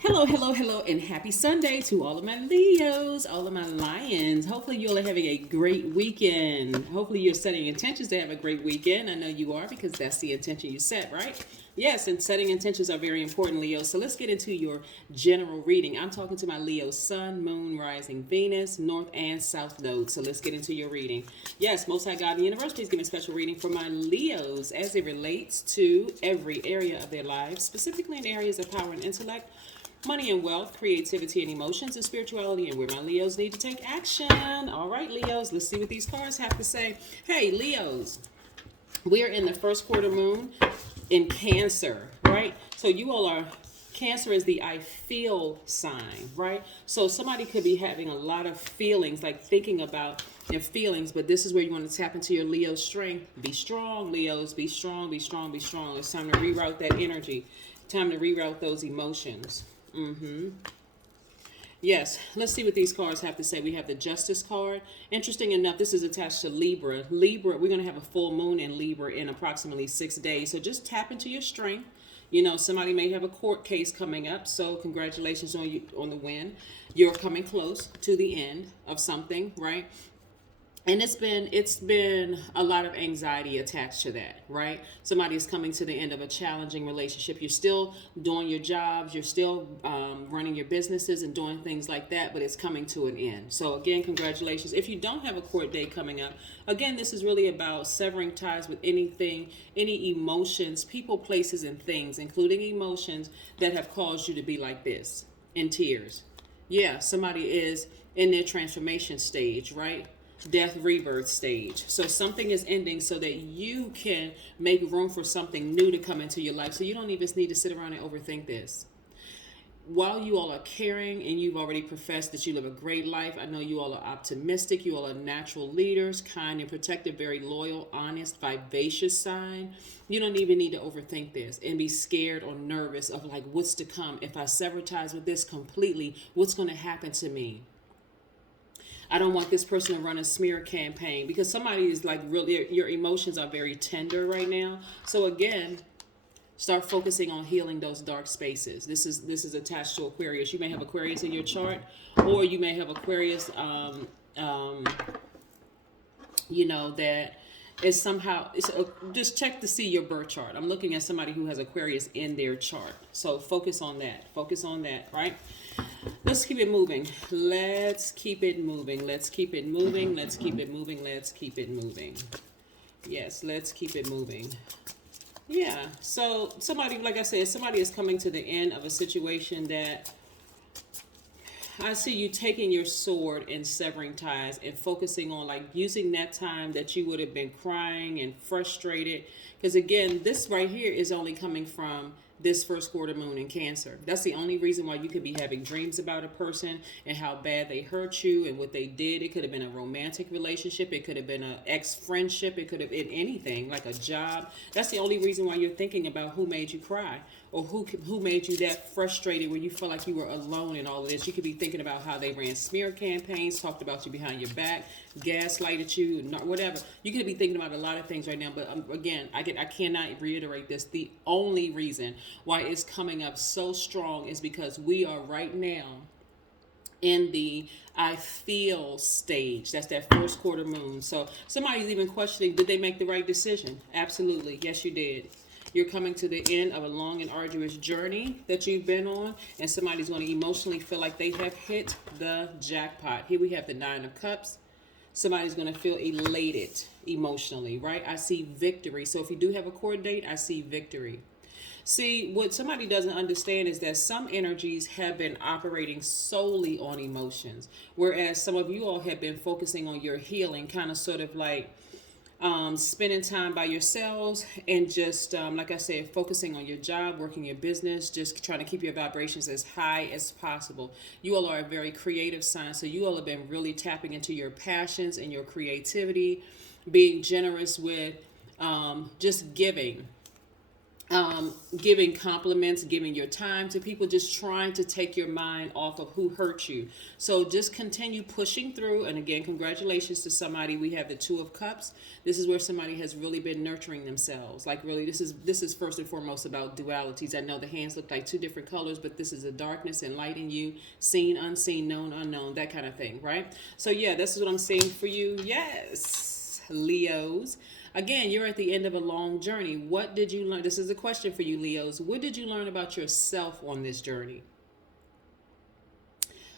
Hello, hello, hello, and happy Sunday to all of my Leos, all of my Lions. Hopefully, you all are having a great weekend. Hopefully, you're setting intentions to have a great weekend. I know you are because that's the intention you set, right? Yes, and setting intentions are very important, Leo. So let's get into your general reading. I'm talking to my Leo Sun, Moon, Rising, Venus, North and South Node. So let's get into your reading. Yes, Most High God and the Universe, please give me a special reading for my Leos as it relates to every area of their lives, specifically in areas of power and intellect, money and wealth, creativity and emotions, and spirituality, and where my Leos need to take action. All right, Leos, let's see what these cards have to say. Hey, Leos, we are in the first quarter moon in Cancer, right? So you all are, Cancer is the I feel sign, right? So somebody could be having a lot of feelings, like thinking about their feelings, but this is where you want to tap into your Leo strength. Be strong, Leos. Be strong, be strong, be strong. It's time to reroute that energy. Time to reroute those emotions. Yes, let's see what these cards have to say. We have the Justice card. Interesting enough, this is attached to Libra. Libra, we're going to have a full moon in Libra in approximately 6 days. So just tap into your strength. You know, somebody may have a court case coming up. So congratulations on you on the win. You're coming close to the end of something, right? And it's been a lot of anxiety attached to that, right? Somebody is coming to the end of a challenging relationship. You're still doing your jobs, you're still running your businesses and doing things like that, but it's coming to an end. So again, congratulations. If you don't have a court date coming up, again, this is really about severing ties with anything, any emotions, people, places, and things, including emotions that have caused you to be like this, in tears. Yeah, somebody is in their transformation stage, right? Death rebirth stage. So something is ending so that you can make room for something new to come into your life. So you don't even need to sit around and overthink this. While you all are caring and you've already professed that you live a great life, I know you all are optimistic. You all are natural leaders, kind and protective, very loyal, honest, vivacious sign. You don't even need to overthink this and be scared or nervous of like what's to come. If I sever ties with this completely, what's going to happen to me? I don't want this person to run a smear campaign because somebody is like really, your emotions are very tender right now. So again, start focusing on healing those dark spaces. This is attached to Aquarius. You may have Aquarius in your chart, or you may have Aquarius, um, that is somehow, just check to see your birth chart. I'm looking at somebody who has Aquarius in their chart. So focus on that. Focus on that, right? Let's keep it moving. Let's keep it moving. Let's keep it moving. Let's keep it moving. Let's keep it moving. Yes, let's keep it moving. Yeah. So somebody, like I said, somebody is coming to the end of a situation that I see you taking your sword and severing ties and focusing on like using that time that you would have been crying and frustrated. Because again, this right here is only coming from this first quarter moon in Cancer. That's the only reason why you could be having dreams about a person and how bad they hurt you and what they did. It could have been a romantic relationship. It could have been an ex-friendship. It could have been anything like a job. That's the only reason why you're thinking about who made you cry or who made you that frustrated where you felt like you were alone in all of this. You could be thinking about how they ran smear campaigns, talked about you behind your back, gaslighted you, whatever. You could be thinking about a lot of things right now. But again, I cannot reiterate this. The only reason why it's coming up so strong is because we are right now in the I feel stage. That's that first quarter moon. So somebody's even questioning, did they make the right decision? Absolutely. Yes, you did. You're coming to the end of a long and arduous journey that you've been on, and somebody's going to emotionally feel like they have hit the jackpot. Here we have the Nine of Cups. Somebody's going to feel elated emotionally, right? I see victory. So if you do have a court date, I see victory. See, what somebody doesn't understand is that some energies have been operating solely on emotions, whereas some of you all have been focusing on your healing, kind of sort of like spending time by yourselves and just, like I said, focusing on your job, working your business, just trying to keep your vibrations as high as possible. You all are a very creative sign, so you all have been really tapping into your passions and your creativity, being generous with just giving. giving compliments, giving your time to people, just trying to take your mind off of who hurt you. So just continue pushing through. And again, congratulations to somebody. We have the Two of Cups. This is where somebody has really been nurturing themselves. Like really, this is first and foremost about dualities. I know the hands look like two different colors, but this is a darkness and light in you, seen, unseen, known, unknown, that kind of thing, right? So yeah, this is what I'm seeing for you. Yes, Leos. Again, you're at the end of a long journey. What did you learn? This is a question for you, Leos. What did you learn about yourself on this journey?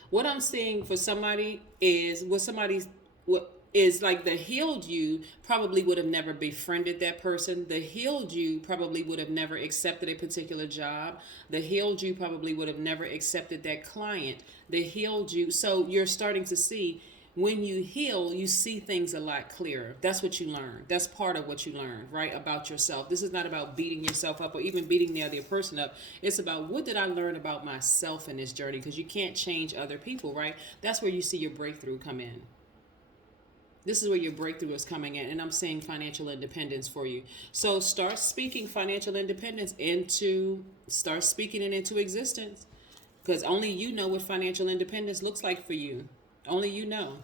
What I'm seeing for somebody is what is like the healed you probably would have never befriended that person. The healed you probably would have never accepted a particular job. The healed you probably would have never accepted that client. The healed you. So you're starting to see, when you heal, you see things a lot clearer. That's what you learn. That's part of what you learn, right? About yourself. This is not about beating yourself up or even beating the other person up. It's about, what did I learn about myself in this journey? Because you can't change other people, right? That's where you see your breakthrough come in. This is where your breakthrough is coming in. And I'm saying financial independence for you. So start speaking financial independence start speaking it into existence. Because only you know what financial independence looks like for you. Only you know.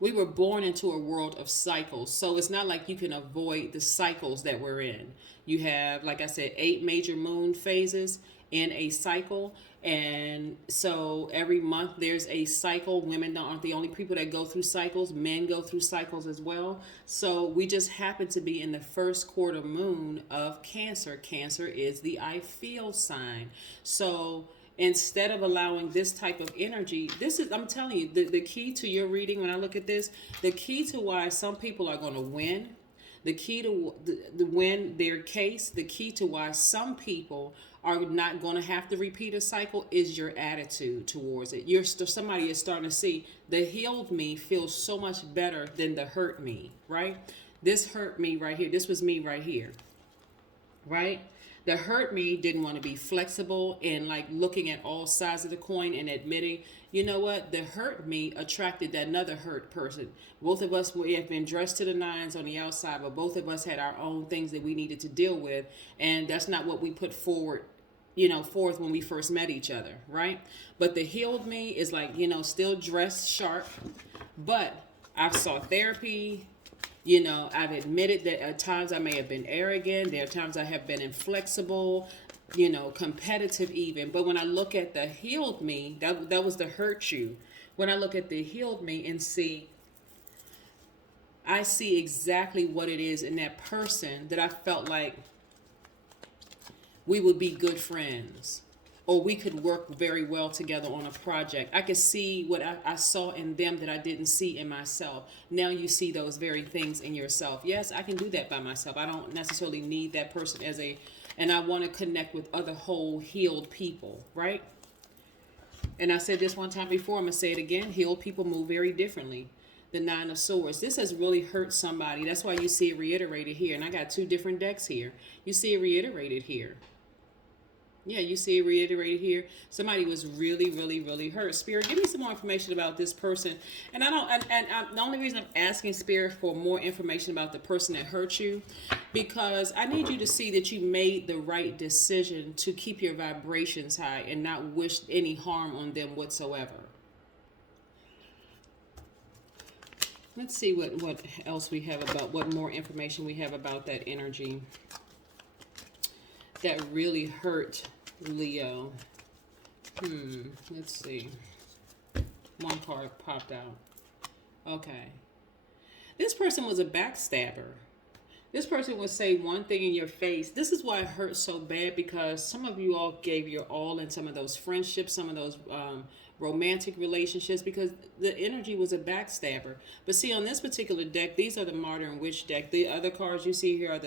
We were born into a world of cycles. So it's not like you can avoid the cycles that we're in. You have, like I said, 8 major moon phases in a cycle. And so every month there's a cycle. Women aren't the only people that go through cycles. Men go through cycles as well. So we just happen to be in the first quarter moon of Cancer. Cancer is the I feel sign. So instead of allowing this type of energy, I'm telling you, the key to your reading, when I look at this, the key to why some people are going to win, the key to win their case, the key to why some people are not going to have to repeat a cycle is your attitude towards it. Somebody is starting to see, the healed me feels so much better than the hurt me, right? This hurt me right here. This was me right here, right? The hurt me didn't want to be flexible and like looking at all sides of the coin and admitting, you know what, the hurt me attracted another hurt person. Both of us have been dressed to the nines on the outside, but both of us had our own things that we needed to deal with. And that's not what we put forth when we first met each other, right? But the healed me is like, still dressed sharp, but I've sought therapy. I've admitted that at times I may have been arrogant. There are times I have been inflexible, competitive even. But when I look at the healed me, that was the hurt you. When I look at the healed me and I see exactly what it is in that person that I felt like we would be good friends, or we could work very well together on a project. I could see what I saw in them that I didn't see in myself. Now you see those very things in yourself. Yes, I can do that by myself. I don't necessarily need that person and I want to connect with other whole healed people, right? And I said this one time before, I'm going to say it again. Healed people move very differently. The Nine of Swords. This has really hurt somebody. That's why you see it reiterated here. And I got 2 different decks here. You see it reiterated here. Yeah, you see it reiterated here. Somebody was really, really, really hurt. Spirit, give me some more information about this person. And the only reason I'm asking Spirit for more information about the person that hurt you, because I need you to see that you made the right decision to keep your vibrations high and not wish any harm on them whatsoever. Let's see what else we have what more information we have about that energy that really hurt Leo. Let's see. One card popped out. Okay. This person was a backstabber. This person would say one thing in your face. This is why it hurts so bad, because some of you all gave your all in some of those friendships, some of those romantic relationships, because the energy was a backstabber. But see, on this particular deck, these are the Modern Witch deck. The other cards you see here are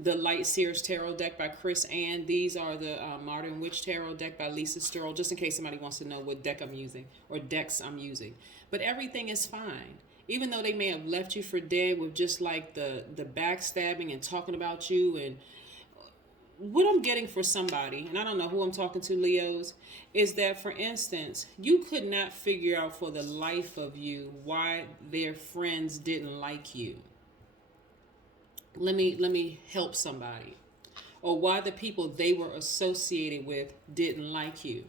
the Light Seers Tarot deck by Chris Ann. These are the Modern Witch Tarot deck by Lisa Sturl, just in case somebody wants to know what deck I'm using or decks I'm using. But everything is fine. Even though they may have left you for dead with just like the backstabbing and talking about you. And what I'm getting for somebody, and I don't know who I'm talking to, Leos, is that, for instance, you could not figure out for the life of you why their friends didn't like you. let me help somebody, or why the people they were associated with didn't like you.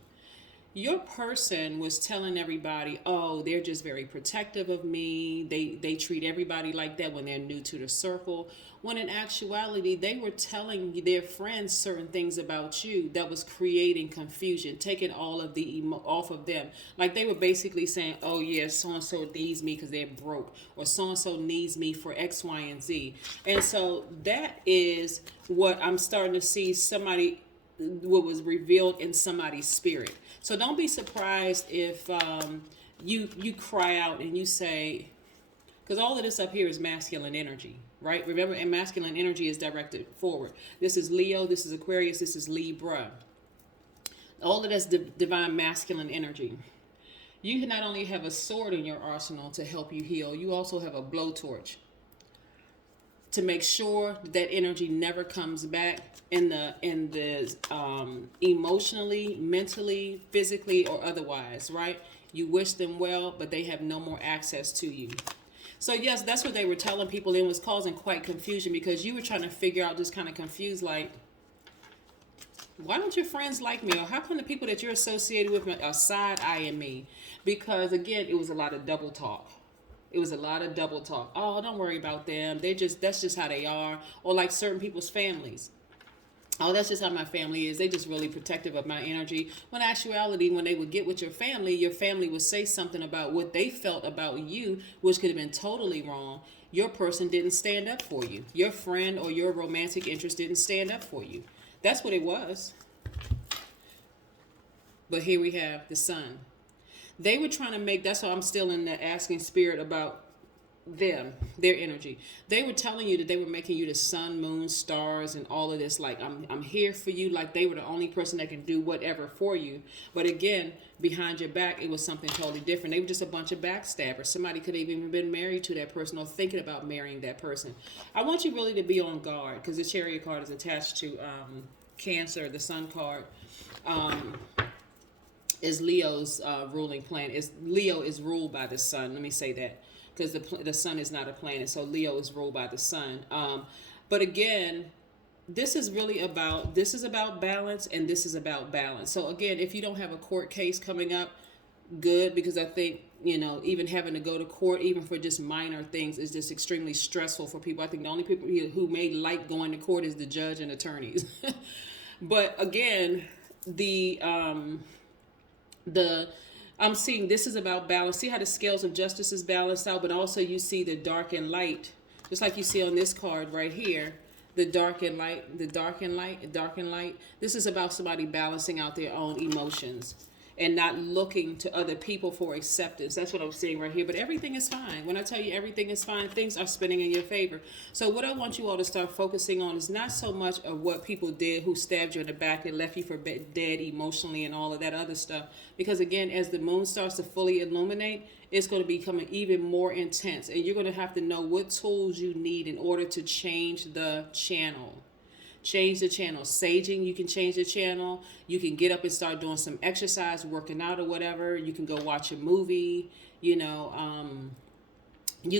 Your person was telling everybody, oh, they're just very protective of me. They treat everybody like that when they're new to the circle. When in actuality, they were telling their friends certain things about you that was creating confusion, taking all of the off of them. Like they were basically saying, oh yeah, so and so needs me because they're broke, or so and so needs me for X, Y, and Z. And so that is what I'm starting to see somebody, what was revealed in somebody's spirit. So don't be surprised if you cry out and you say, because all of this up here is masculine energy, right? Remember, and masculine energy is directed forward. This is Leo, this is Aquarius, this is Libra. All of that's divine masculine energy. You not only have a sword in your arsenal to help you heal, you also have a blowtorch to make sure that energy never comes back in the emotionally, mentally, physically, or otherwise, right? You wish them well, but they have no more access to you. So yes, that's what they were telling people, and it was causing quite confusion because you were trying to figure out, just kind of confused, like, why don't your friends like me? Or how come the people that you're associated with are side-eyeing me? Because again, it was a lot of double talk. It was a lot of double talk. Oh, don't worry about them. That's just how they are. Or like certain people's families. Oh, that's just how my family is. They just really protective of my energy. When in actuality, when they would get with your family would say something about what they felt about you, which could have been totally wrong. Your person didn't stand up for you. Your friend or your romantic interest didn't stand up for you. That's what it was. But here we have the sun. They were trying to make, that's why I'm still in the asking spirit about them, their energy. They were telling you that they were making you the sun, moon, stars, and all of this. Like, I'm here for you. Like they were the only person that can do whatever for you. But again, behind your back, it was something totally different. They were just a bunch of backstabbers. Somebody could have even been married to that person or thinking about marrying that person. I want you really to be on guard because the Chariot card is attached to Cancer, the Sun card. Is Leo's ruling planet. Leo is ruled by the sun. Let me say that because the sun is not a planet, so Leo is ruled by the sun. But again, this is about balance, and this is about balance. So again, if you don't have a court case coming up, good, because I think even having to go to court, even for just minor things, is just extremely stressful for people. I think the only people who may like going to court is the judge and attorneys. But again, I'm seeing this is about balance. See how the scales of justice is balanced out, but also you see the dark and light, just like you see on this card right here, the dark and light, the dark and light, the dark and light. This is about somebody balancing out their own emotions and not looking to other people for acceptance. That's what I'm seeing right here. But everything is fine. When I tell you everything is fine, things are spinning in your favor. So what I want you all to start focusing on is not so much of what people did who stabbed you in the back and left you for dead emotionally and all of that other stuff. Because again, as the moon starts to fully illuminate, it's going to become even more intense. And you're going to have to know what tools you need in order to change the channel. Change the channel. Saging, you can change the channel. You can get up and start doing some exercise, working out or whatever. You can go watch a movie, you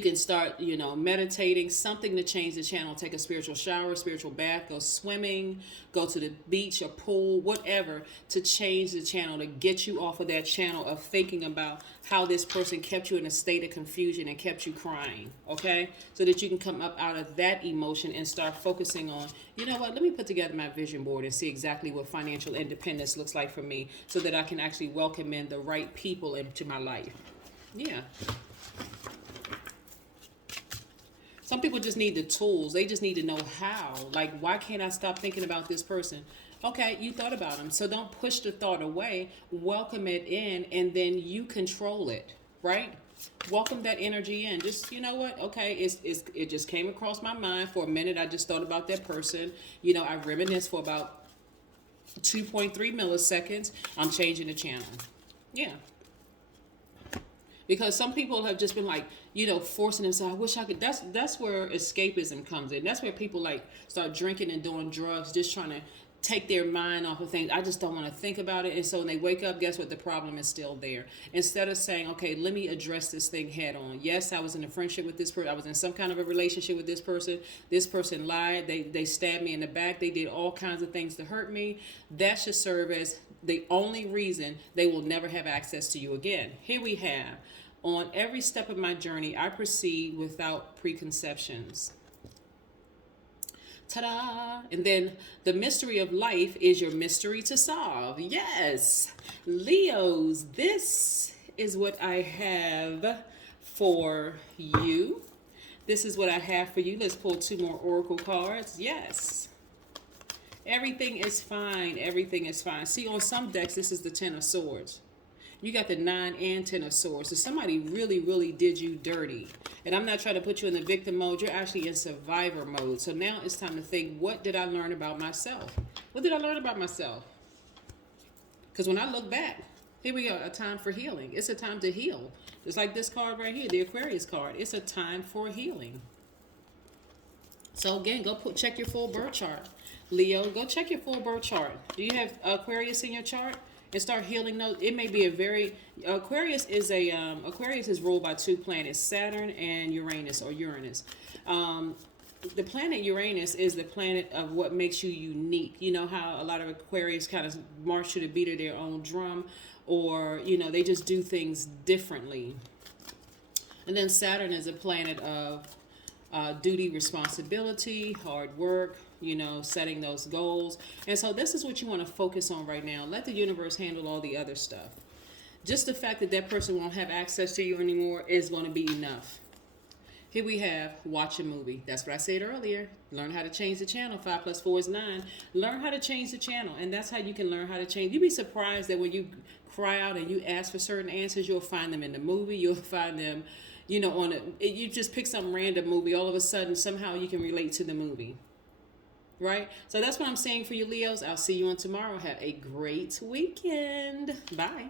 can start, meditating, something to change the channel. Take a spiritual shower, spiritual bath, go swimming, go to the beach or pool, whatever, to change the channel, to get you off of that channel of thinking about how this person kept you in a state of confusion and kept you crying, okay? So that you can come up out of that emotion and start focusing on, you know what, let me put together my vision board and see exactly what financial independence looks like for me so that I can actually welcome in the right people into my life. Yeah. Some people just need the tools. They just need to know how. Like, why can't I stop thinking about this person? Okay, you thought about them. So don't push the thought away. Welcome it in, and then you control it, right? Welcome that energy in. Just, you know what? Okay, it just came across my mind for a minute. I just thought about that person. I reminisced for about 2.3 milliseconds. I'm changing the channel. Yeah. Because some people have just been like, forcing themselves. I wish I could. That's where escapism comes in. That's where people like start drinking and doing drugs, just trying to take their mind off of things. I just don't want to think about it. And so when they wake up, guess what? The problem is still there. Instead of saying, okay, let me address this thing head on. Yes, I was in a friendship with this person. I was in some kind of a relationship with this person. This person lied. They stabbed me in the back. They did all kinds of things to hurt me. That should serve as the only reason they will never have access to you again. Here we have, on every step of my journey, I proceed without preconceptions. Ta-da! And then the mystery of life is your mystery to solve. Yes! Leos, this is what I have for you. This is what I have for you. Let's pull 2 more oracle cards. Yes. Everything is fine. Everything is fine. See, on some decks, this is the 10 of swords. You got the 9 and 10 of swords. So somebody really, really did you dirty. And I'm not trying to put you in the victim mode. You're actually in survivor mode. So now it's time to think, what did I learn about myself? What did I learn about myself? Because when I look back, here we go, a time for healing. It's a time to heal. Just like this card right here, the Aquarius card. It's a time for healing. So again, go check your full birth chart. Leo, go check your full birth chart. Do you have Aquarius in your chart? And start healing those. It may be a very Aquarius is ruled by 2 planets, Saturn and Uranus, or Uranus. The planet Uranus is the planet of what makes you unique. You know how a lot of Aquarius kind of march to the beat of their own drum, or they just do things differently. And then Saturn is a planet of duty, responsibility, hard work, setting those goals. And so this is what you want to focus on right now. Let the universe handle all the other stuff. Just the fact that that person won't have access to you anymore is going to be enough. Here we have watch a movie. That's what I said earlier. Learn how to change the channel. 5 + 4 is 9. Learn how to change the channel. And that's how you can learn how to change. You'd be surprised that when you cry out and you ask for certain answers, you'll find them in the movie. You'll find them, you just pick some random movie. All of a sudden, somehow you can relate to the movie. Right? So that's what I'm saying for you, Leos. I'll see you on tomorrow. Have a great weekend. Bye.